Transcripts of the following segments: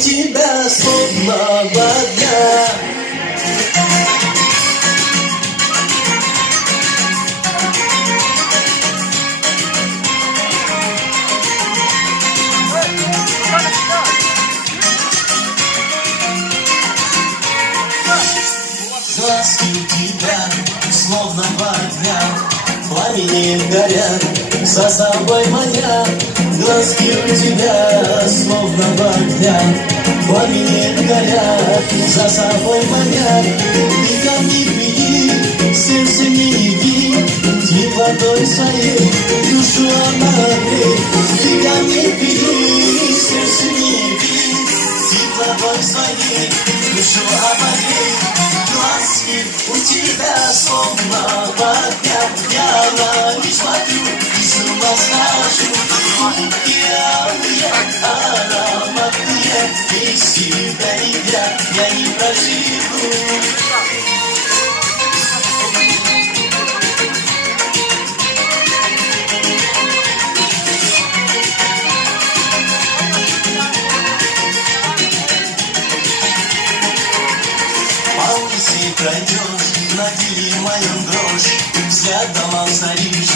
тебя словно вода. Глазки у тебя словно огня, пламенем горят, за собой маня. Глазки у тебя словно огня, пламенем горят, за собой маня. Ты ко мне приди, сердце не яви, теплотой своей душу обогрей. Ты ко мне приди, сердце не яви, теплотой своей душу обогрей. Глазки у тебя словно огня, я на них смотрю и с ума схожу. Руки алые, ароматные, без тебя я не проживу. Пройдешь, надели мою дрожь, взглядом озаришь,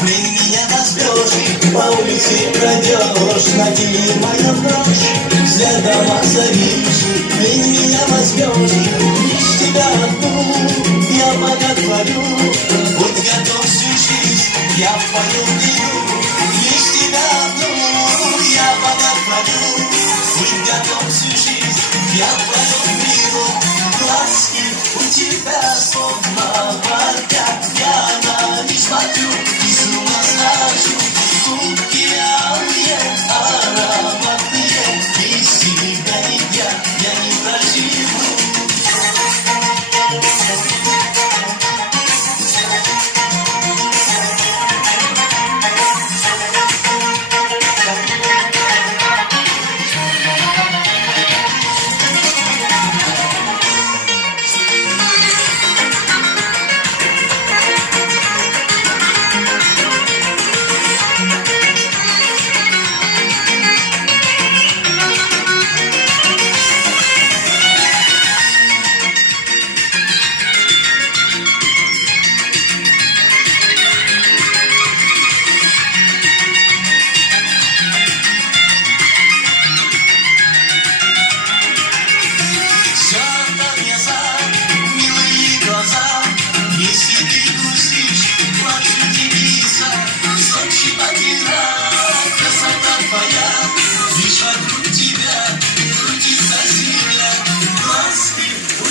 блин, меня возьмешь. По улице пройдешь, надели мою дрожь, взглядом озаришь, блин, меня возьмешь. Лишь тебя одну я боготворю, будь готов всю жизнь, я в твою вину. Лишь тебя одну я боготворю, будь готов всю жизнь, я в твою вину. Глазки у тебя словно вода, я на них смотрю и с ума схожу. Губки алые, ароматные, без тебя я не проживу.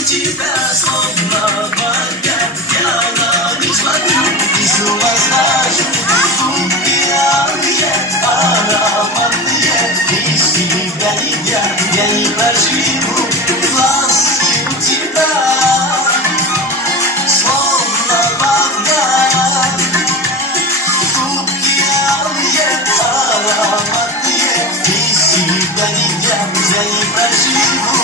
Тебя словно вода, я на них смотрю и с ума схожу. Губки алые, ароматные, без тебя я не проживу. Глазки у тебя словно вода, губки алые, ароматные, без тебя я не проживу.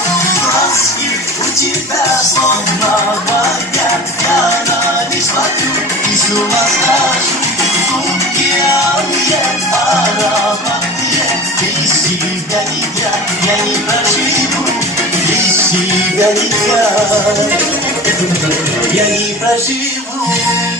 Глазки у тебя словно вода, я на них смотрю и с ума схожу. Губки алые, ароматные, без тебя я не проживу. Без тебя я не проживу.